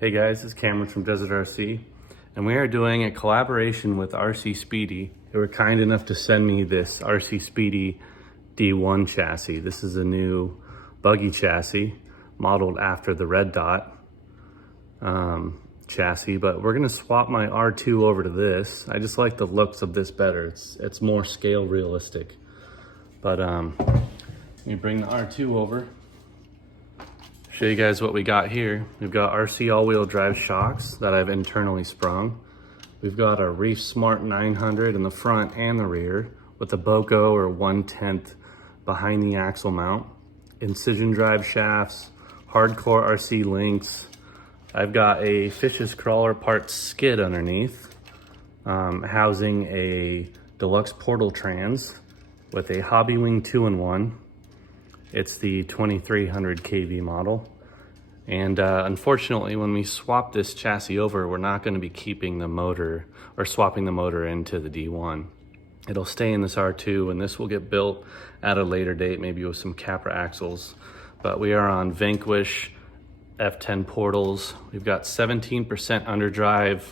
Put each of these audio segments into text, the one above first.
Hey guys, it's Cameron from Desert RC, and we are doing a collaboration with Rcspeedy. They were kind enough to send me this Rcspeedy D1 chassis. This is a new buggy chassis modeled after the red dot chassis, but we're gonna swap my R2 over to this. I just like the looks of this better. It's more scale realistic. But let me bring the R2 over. Show you guys what we got here. We've got RC all-wheel drive shocks that I've internally sprung. We've got a Reef Smart 900 in the front and the rear with a Boco or 1/10 behind the axle mount. Incision drive shafts, hardcore RC links. I've got a Fish's Crawler part skid underneath, housing a deluxe portal trans with a Hobbywing 2-in-1. It's the 2300 kV model. And unfortunately, when we swap this chassis over, we're not gonna be keeping the motor or swapping the motor into the D1. It'll stay in this R2, and this will get built at a later date, maybe with some Capra axles. But we are on Vanquish F10 portals. We've got 17% underdrive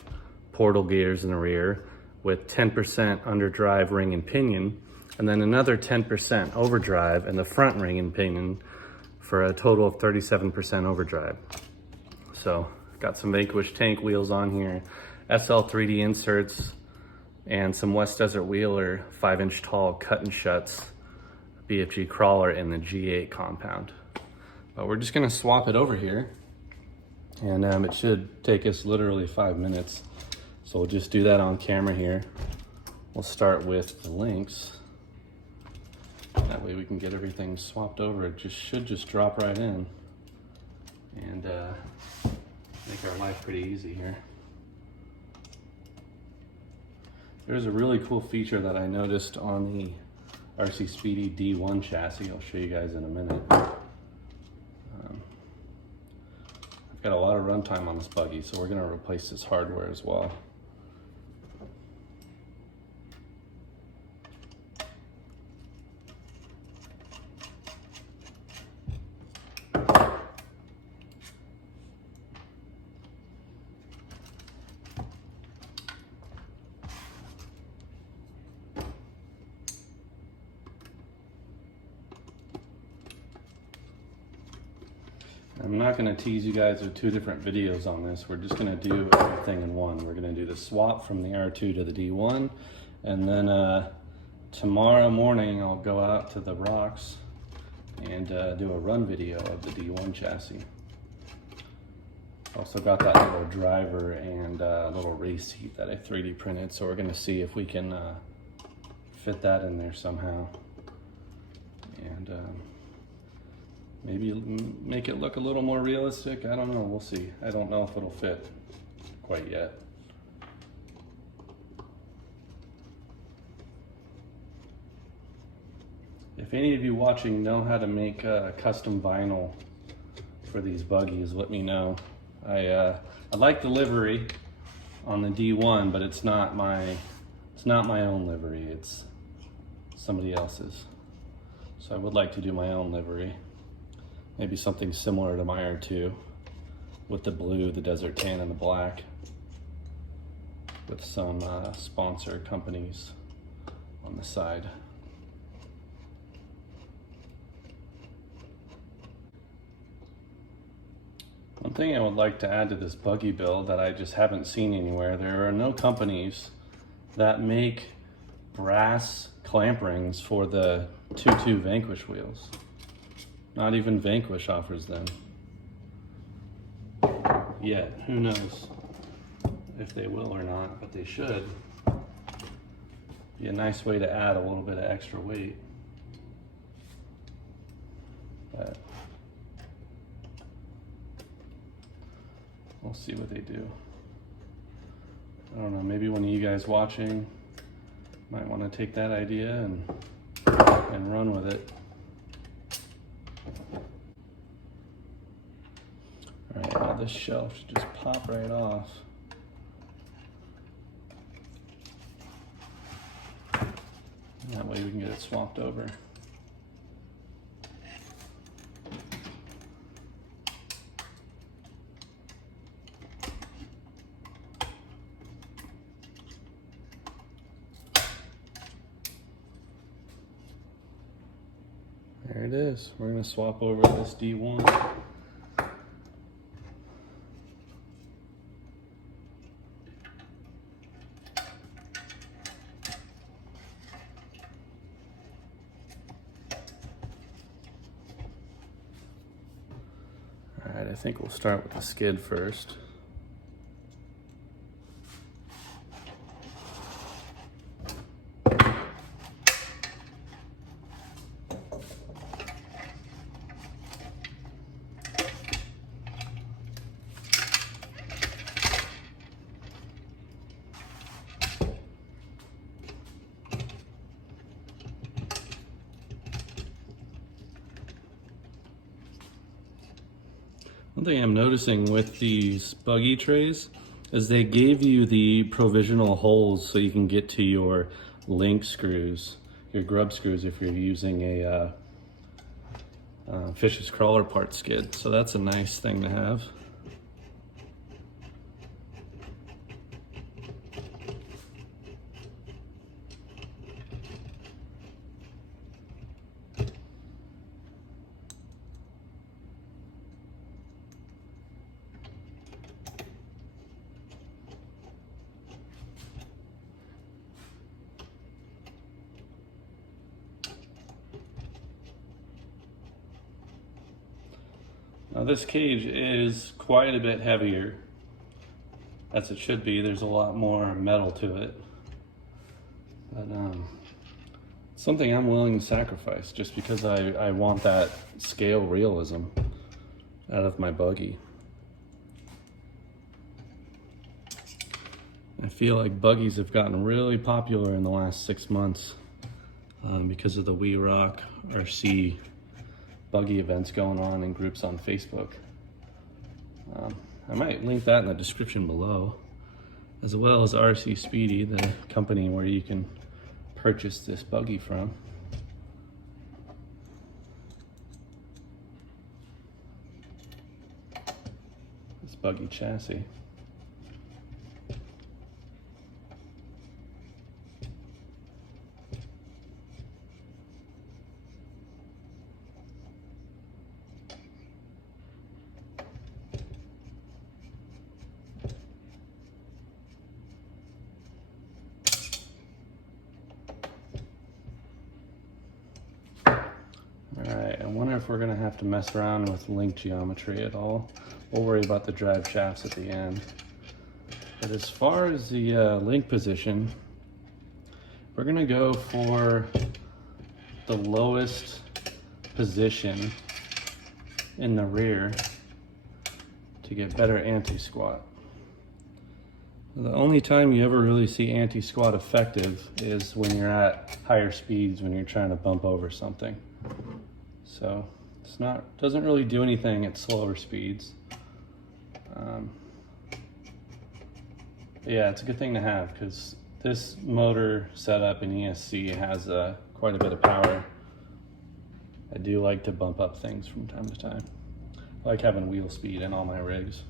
portal gears in the rear with 10% underdrive ring and pinion, and then another 10% overdrive in the front ring and pinion for a total of 37% overdrive. So got some Vanquish tank wheels on here, SL3D inserts, and some West Desert Wheeler 5-inch tall cut and shuts BFG crawler in the G8 compound. But we're just gonna swap it over here, and it should take us literally 5 minutes. So we'll just do that on camera here. We'll start with the links. That way we can get everything swapped over. It should just drop right in and make our life pretty easy here. There's a really cool feature that I noticed on the Rcspeedy D1 chassis. I'll show you guys in a minute. I've got a lot of runtime on this buggy, so we're gonna replace this hardware as well. I'm not going to tease you guys with two different videos on this. We're just going to do everything in one. We're going to do the swap from the R2 to the D1, and then tomorrow morning I'll go out to the rocks and do a run video of the D1 chassis. Also got that little driver and little race seat that I 3D printed, so we're going to see if we can fit that in there somehow. And maybe make it look a little more realistic. I don't know, we'll see. I don't know if it'll fit quite yet. If any of you watching know how to make custom vinyl for these buggies, let me know. I like the livery on the D1, but it's not my own livery, it's somebody else's. So I would like to do my own livery. Maybe something similar to my R2 with the blue, the desert tan, and the black with some sponsor companies on the side. One thing I would like to add to this buggy build that I just haven't seen anywhere, there are no companies that make brass clamp rings for the 2.2 Vanquish wheels. Not even Vanquish offers them yet. Who knows if they will or not, but they should. Be a nice way to add a little bit of extra weight. But we'll see what they do. I don't know, maybe one of you guys watching might want to take that idea and run with it. Alright, now this shelf should just pop right off. That way we can get it swapped over. it is. We're gonna swap over this D1. All right, I think we'll start with the skid first. One thing I'm noticing with these buggy trays is they gave you the provisional holes so you can get to your link screws, your grub screws if you're using a fish's crawler part skid. So that's a nice thing to have. Now this cage is quite a bit heavier, as it should be. There's a lot more metal to it. But something I'm willing to sacrifice just because I want that scale realism out of my buggy. I feel like buggies have gotten really popular in the last 6 months because of the We Rock RC buggy events going on in groups on Facebook. I might link that in the description below, as well as Rcspeedy, the company where you can purchase this buggy from. This buggy chassis. Alright, I wonder if we're going to have to mess around with link geometry at all. We'll worry about the drive shafts at the end. But as far as the link position, we're going to go for the lowest position in the rear to get better anti-squat. The only time you ever really see anti-squat effective is when you're at higher speeds, when you're trying to bump over something. So doesn't really do anything at slower speeds. Yeah, it's a good thing to have because this motor setup in ESC has quite a bit of power. I do like to bump up things from time to time. I like having wheel speed in all my rigs.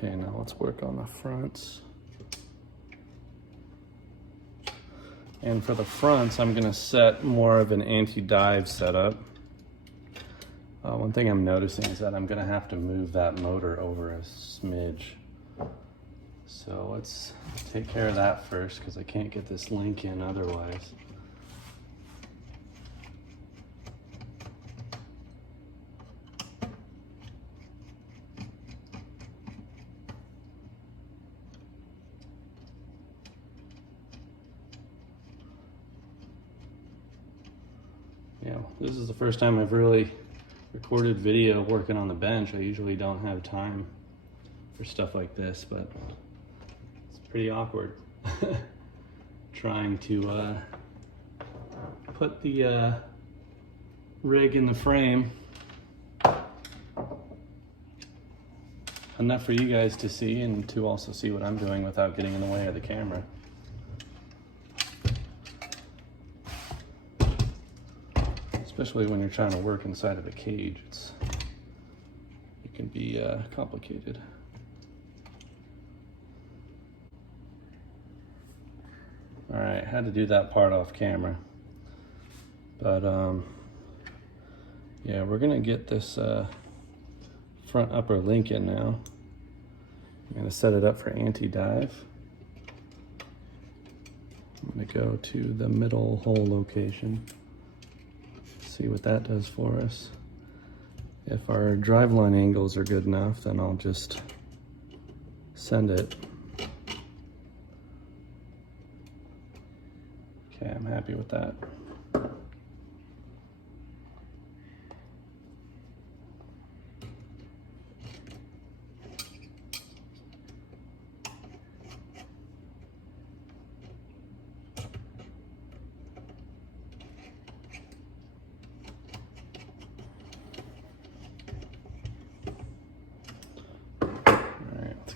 Okay, now let's work on the fronts. And for the fronts, I'm gonna set more of an anti-dive setup. One thing I'm noticing is that I'm gonna have to move that motor over a smidge. So let's take care of that first because I can't get this link in otherwise. Yeah, this is the first time I've really recorded video working on the bench. I usually don't have time for stuff like this, but it's pretty awkward trying to put the rig in the frame enough for you guys to see and to also see what I'm doing without getting in the way of the camera. Especially when you're trying to work inside of a cage, it's can be complicated. All right, had to do that part off camera. But yeah, we're gonna get this front upper link in now. I'm gonna set it up for anti-dive. I'm gonna go to the middle hole location. See what that does for us. If our driveline angles are good enough, then I'll just send it. Okay, I'm happy with that.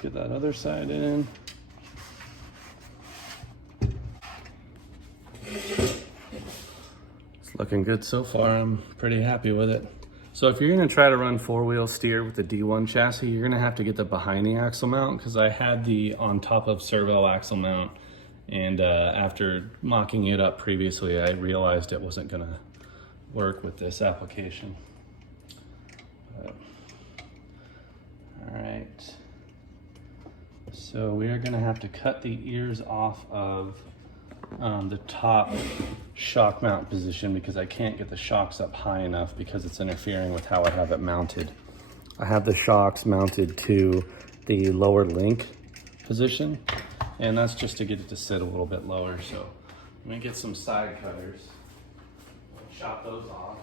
Get that other side in. It's looking good so far. I'm pretty happy with it. So if you're gonna try to run 4-wheel steer with the D1 chassis, you're gonna have to get the behind the axle mount, because I had the on top of servo axle mount, and after mocking it up previously, I realized it wasn't gonna work with this application. All right. So we are gonna have to cut the ears off of the top shock mount position, because I can't get the shocks up high enough because it's interfering with how I have it mounted. I have the shocks mounted to the lower link position, and that's just to get it to sit a little bit lower. So I'm gonna get some side cutters, chop those off.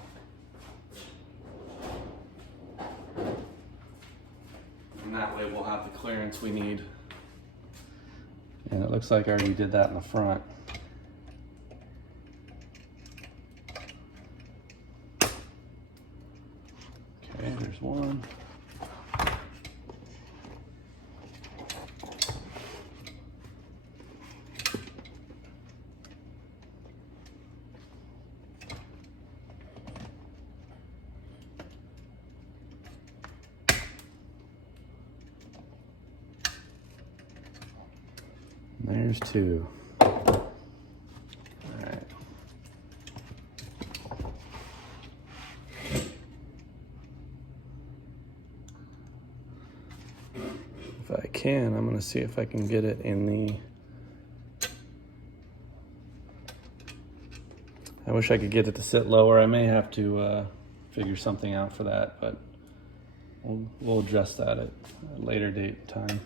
And that way we'll have the clearance we need. And it looks like I already did that in the front. Okay, there's one. There's two. All right. If I can, I'm gonna see if I can get it in the... I wish I could get it to sit lower. I may have to figure something out for that, but we'll address that at a later date time.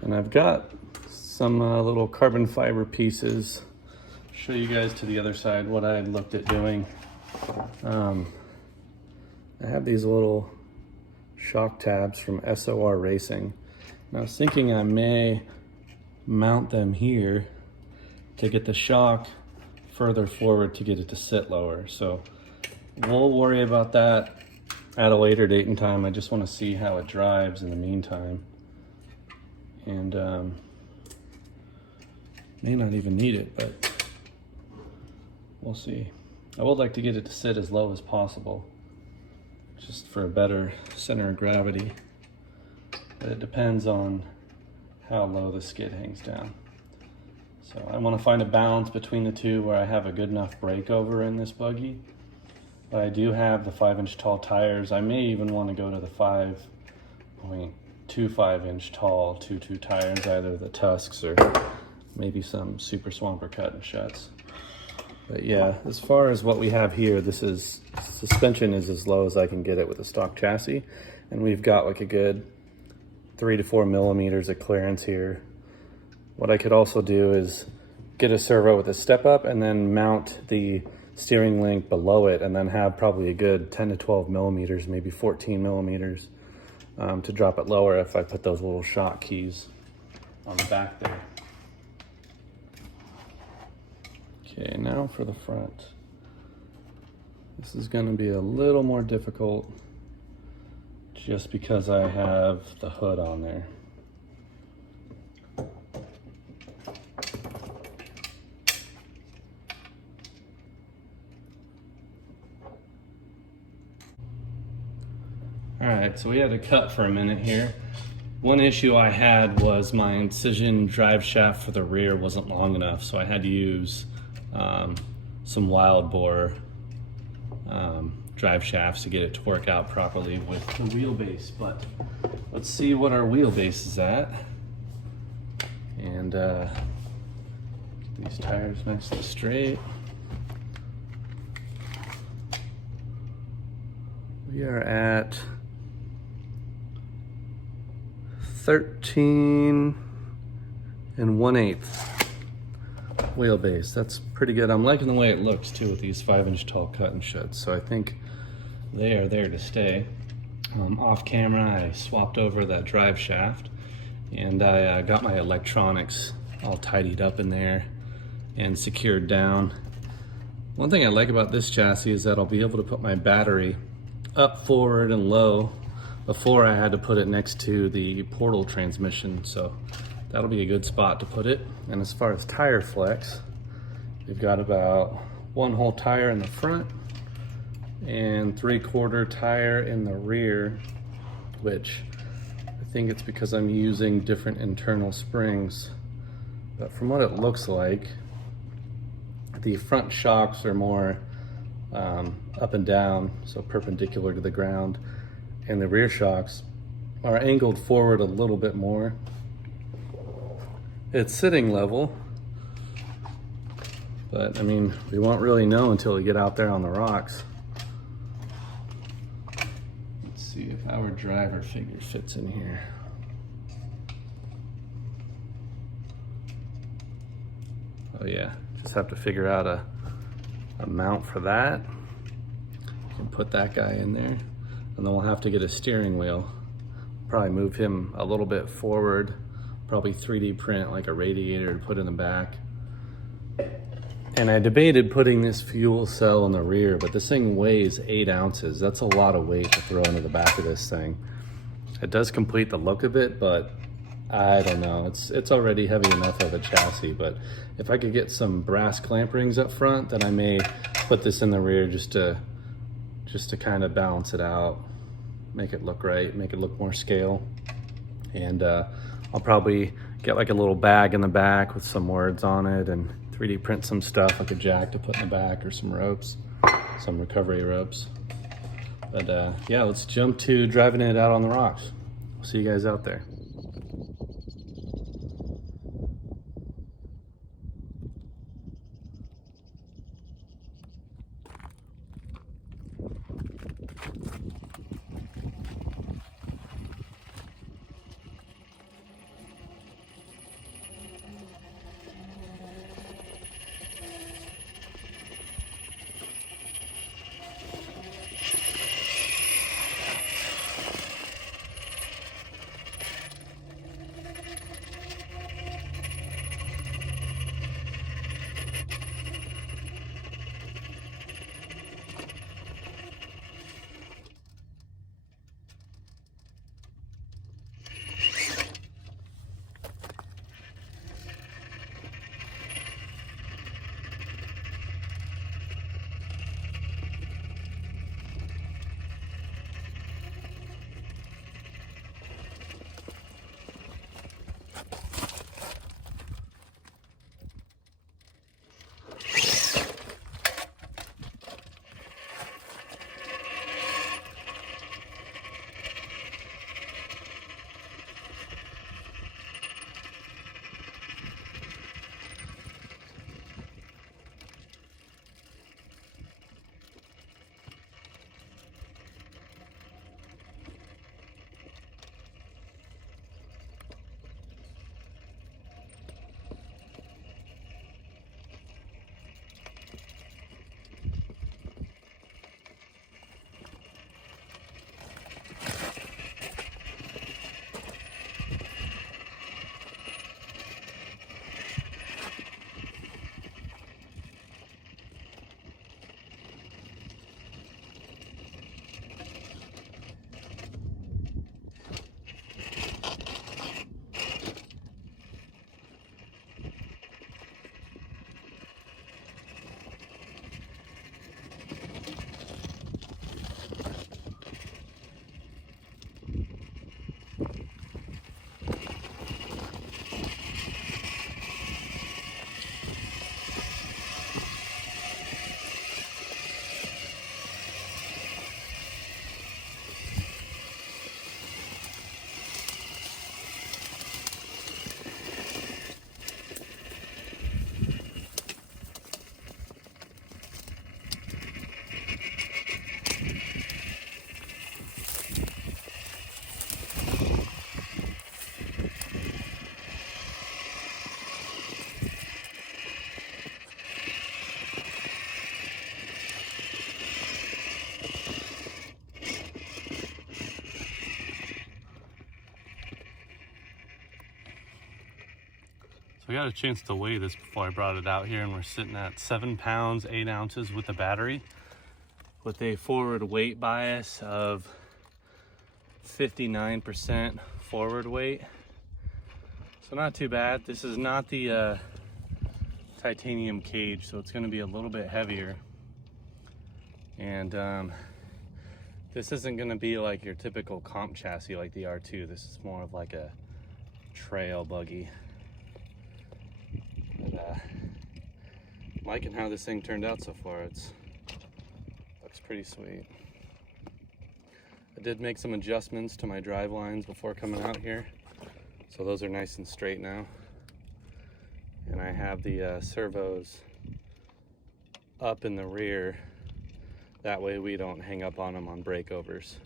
And I've got some little carbon fiber pieces. Show you guys to the other side what I looked at doing. I have these little shock tabs from SOR Racing. And I was thinking I may mount them here to get the shock further forward to get it to sit lower. So we'll worry about that at a later date and time. I just want to see how it drives in the meantime. And may not even need it, but we'll see. I would like to get it to sit as low as possible, just for a better center of gravity. But it depends on how low the skid hangs down. So I want to find a balance between the two where I have a good enough breakover in this buggy. But I do have the 5-inch tall tires. I may even want to go to the 5.25-inch tall 2.2 tires, either the Tusks or maybe some Super Swamper cut and shuts. But yeah, as far as what we have here, this is, suspension is as low as I can get it with a stock chassis. And we've got like a good 3 to 4 millimeters of clearance here. What I could also do is get a servo with a step up and then mount the steering link below it, and then have probably a good 10 to 12 millimeters, maybe 14 millimeters to drop it lower if I put those little shock keys on the back there. Okay, now for the front. This is going to be a little more difficult just because I have the hood on there. Alright, so we had to cut for a minute here. One issue I had was my incision drive shaft for the rear wasn't long enough, so I had to use some wild bore drive shafts to get it to work out properly with the wheelbase. But let's see what our wheelbase is at. And get these tires nice and straight. We are at 13 1/8 wheelbase. That's pretty good. I'm liking the way it looks too with these 5-inch tall cut and shuts. So I think they are there to stay. Off camera, I swapped over that drive shaft, and I got my electronics all tidied up in there and secured down. One thing I like about this chassis is that I'll be able to put my battery up, forward, and low. Before I had to put it next to the portal transmission, so that'll be a good spot to put it. And as far as tire flex, we've got about 1 whole tire in the front and 3/4 tire in the rear, which I think it's because I'm using different internal springs. But from what it looks like, the front shocks are more up and down, so perpendicular to the ground, and the rear shocks are angled forward a little bit more. It's sitting level, but I mean, we won't really know until we get out there on the rocks. Let's see if our driver figure fits in here. Oh yeah, just have to figure out a mount for that. You can put that guy in there, and then we'll have to get a steering wheel. Probably move him a little bit forward, probably 3D print like a radiator to put in the back. And I debated putting this fuel cell in the rear, but this thing weighs 8 ounces. That's a lot of weight to throw into the back of this thing. It does complete the look of it, but I don't know. It's already heavy enough of a chassis, but if I could get some brass clamp rings up front, then I may put this in the rear just to kind of balance it out, make it look right, make it look more scale. And I'll probably get like a little bag in the back with some words on it and 3D print some stuff like a jack to put in the back or some ropes, some recovery ropes. But yeah, let's jump to driving it out on the rocks. See you guys out there. I got a chance to weigh this before I brought it out here, and we're sitting at 7 pounds 8 ounces with the battery, with a forward weight bias of 59% forward weight. So not too bad. This is not the titanium cage, so it's going to be a little bit heavier. And this isn't going to be like your typical comp chassis like the R2. This is more of like a trail buggy. But liking how this thing turned out so far. Looks pretty sweet. I did make some adjustments to my drive lines before coming out here, so those are nice and straight now. And I have the servos up in the rear, that way we don't hang up on them on breakovers.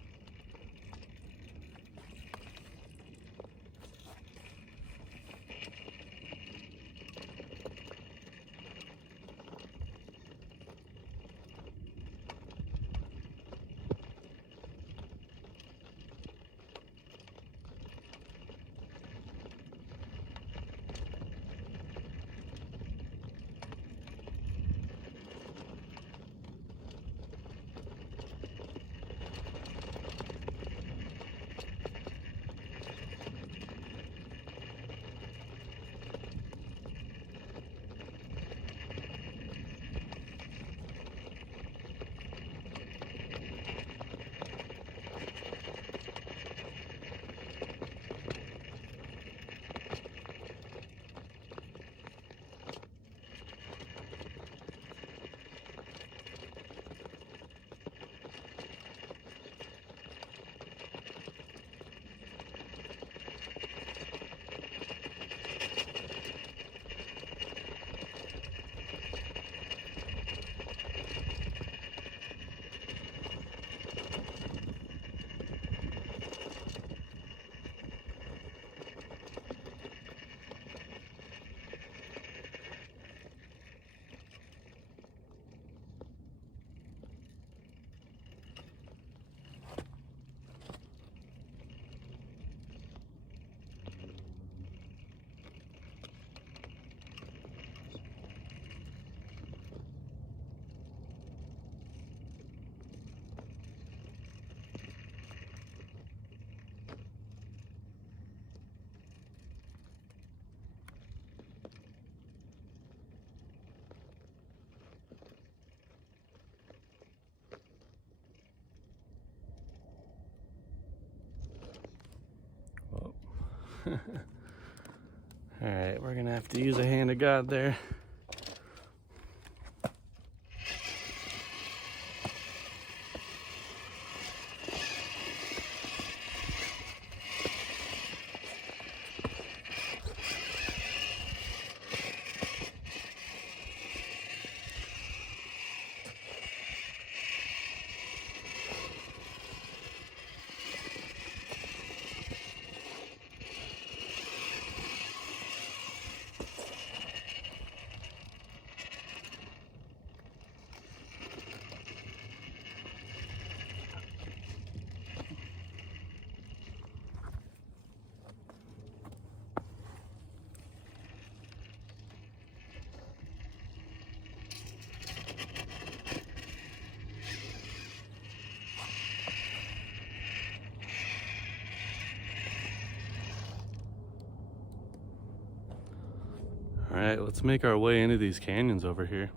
All right, we're gonna have to use a hand of God there. All right, let's make our way into these canyons over here.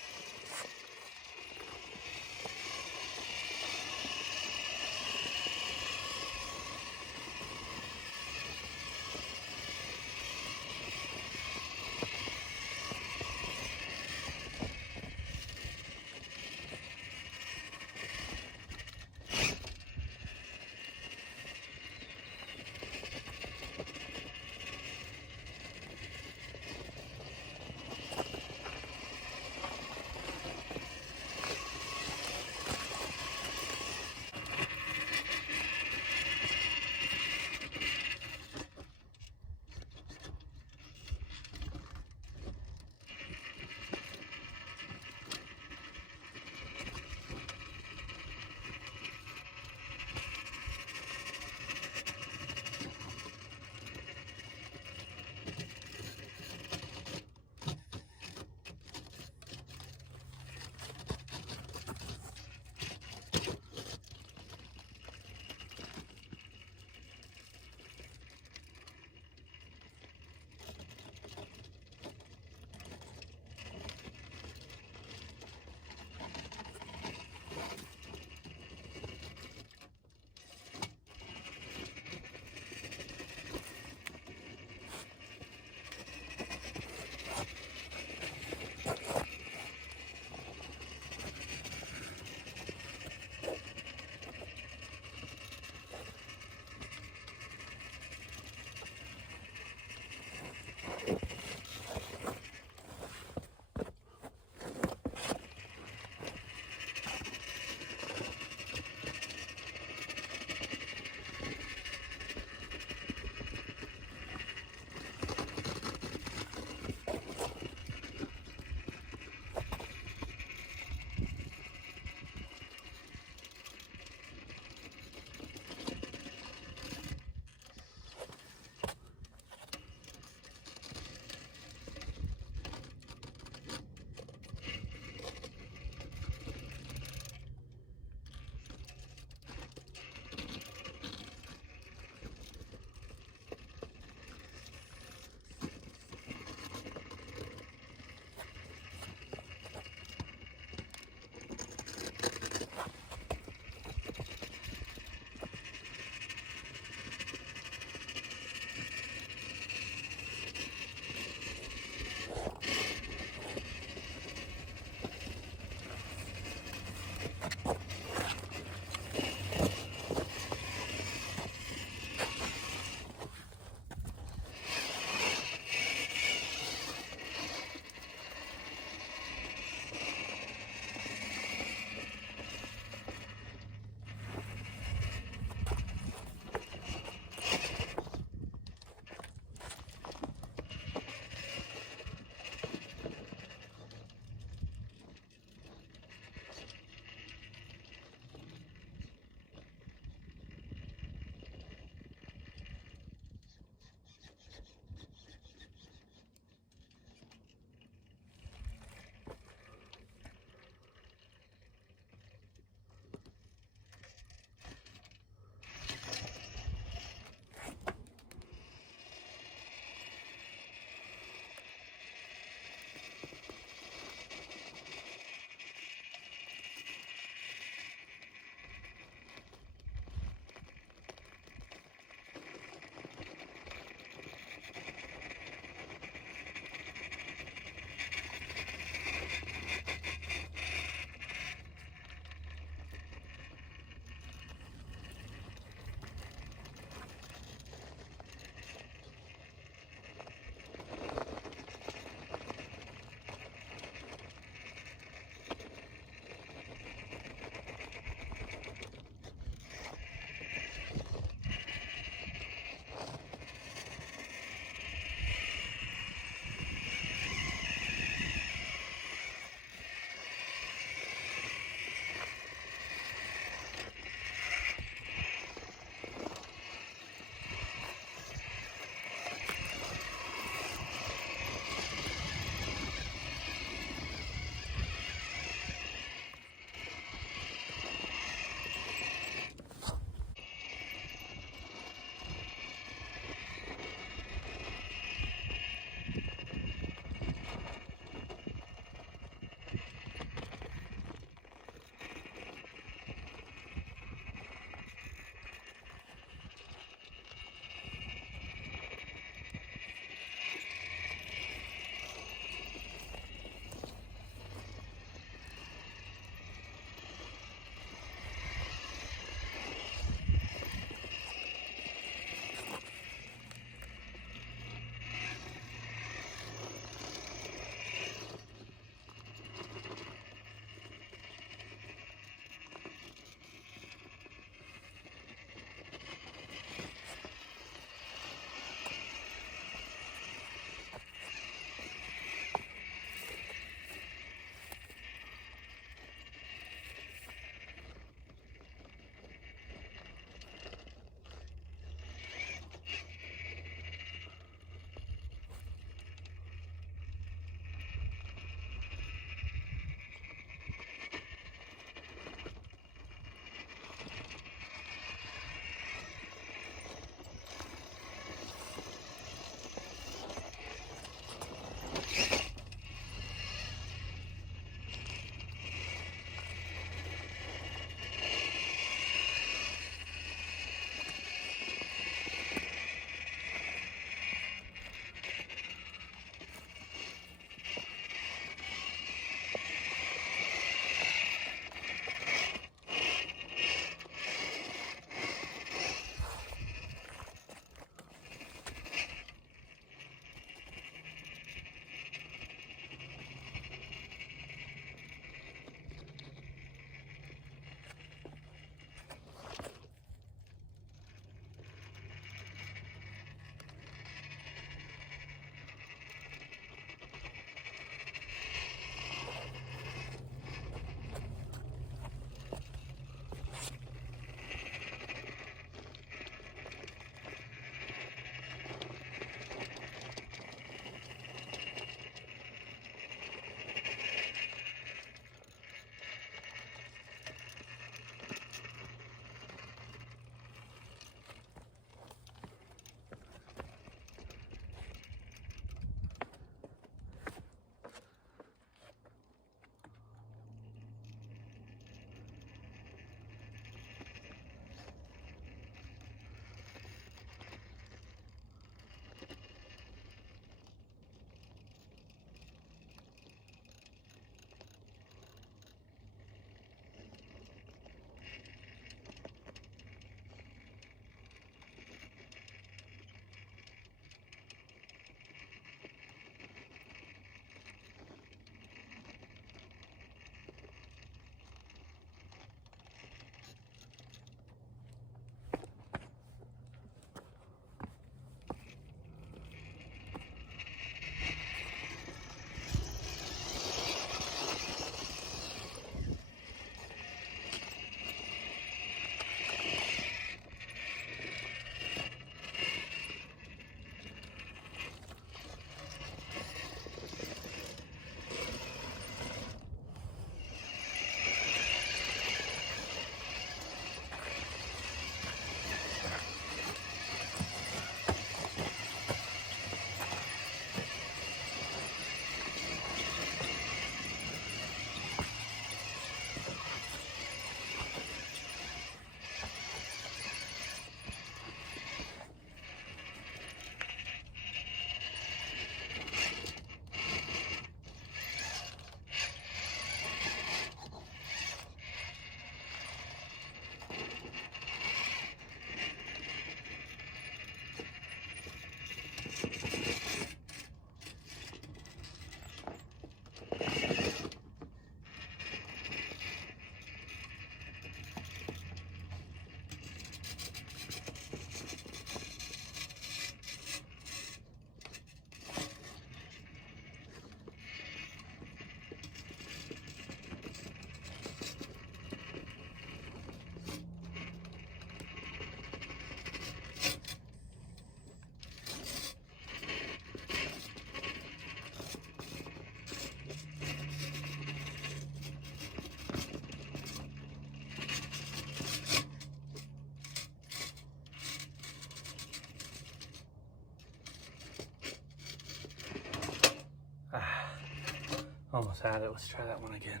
Almost had it. Let's try that one again.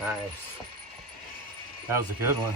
Nice. That was a good one.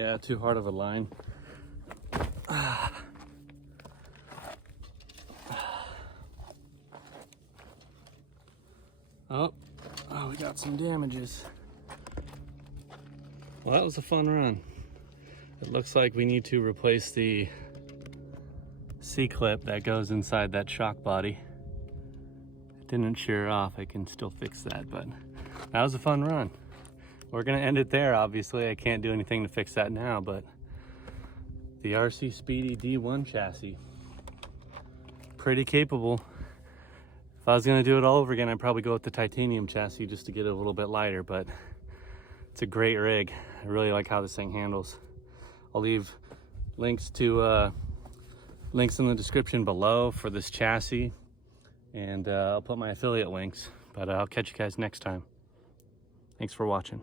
Yeah, too hard of a line. Oh, we got some damages. Well, that was a fun run. It looks like we need to replace the C-clip that goes inside that shock body. It didn't shear off. I can still fix that, but that was a fun run. We're gonna end it there, obviously. I can't do anything to fix that now, but the Rcspeedy D1 chassis, pretty capable. If I was gonna do it all over again, I'd probably go with the titanium chassis just to get it a little bit lighter, but it's a great rig. I really like how this thing handles. I'll leave links to links in the description below for this chassis, and I'll put my affiliate links, but I'll catch you guys next time. Thanks for watching.